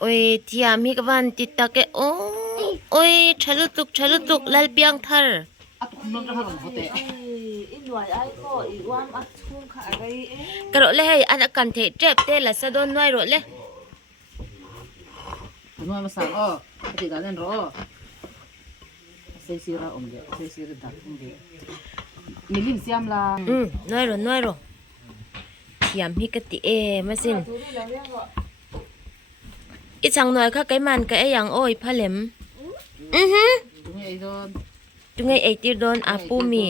โอ้ยที่อามีกวันติดตาเกโอ้ยฉลุตุกลัลเปียงทาร์ กระโดดเลยอันกันเทเจ็บเตะละสะโดนน้อยโดดเลยnuai masak oh tidak ada roh saya sirah dia saya sirah dak dia milin siam lah น้อยโดยามพี่กติเอมาสินอีจังน้อยค่ะไก่มันไก่ยังโอ้ยพะเหลมจุงไงไอตีโดนอาปูมี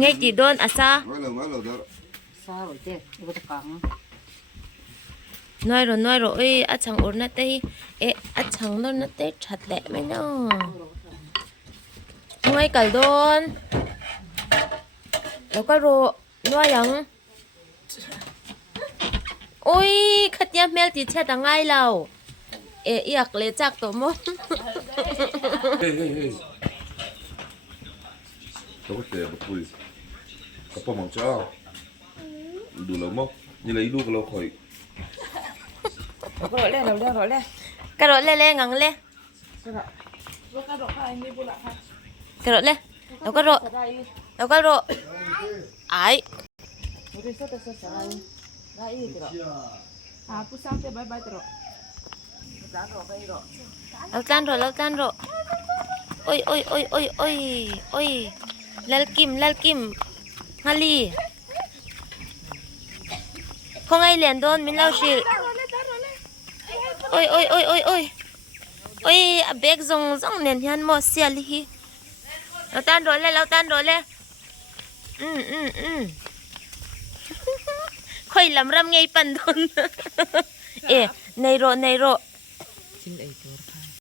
ไงตีโดนอาซาน้อยโดเอ้ยอาจังอุรนัตเตอาจังโดนนัตเตชัดแหละไหมเนาะน้อยกัลโดนแล้วก็โรน้อยยังโอ้ยขัดยาแมวติดเชื้อตั้งไงเราอยากเลยจากตัวมั้งTao có bụi có bao mỏng cho đủ lớn mốc như lấy đu cái lâu khỏi กระโดดเล่งังเล่กระโดดเล่แล้วก็โรไอแล้วจานโรโอ้ยลัลกิมฮาลีคงไอเหรียญโดนมินเล่าชิลโอ้ยเบกซงเนียนยันหมดเสียลิเราตันโดนเลยค่อยลำรำไงปันโดนในโร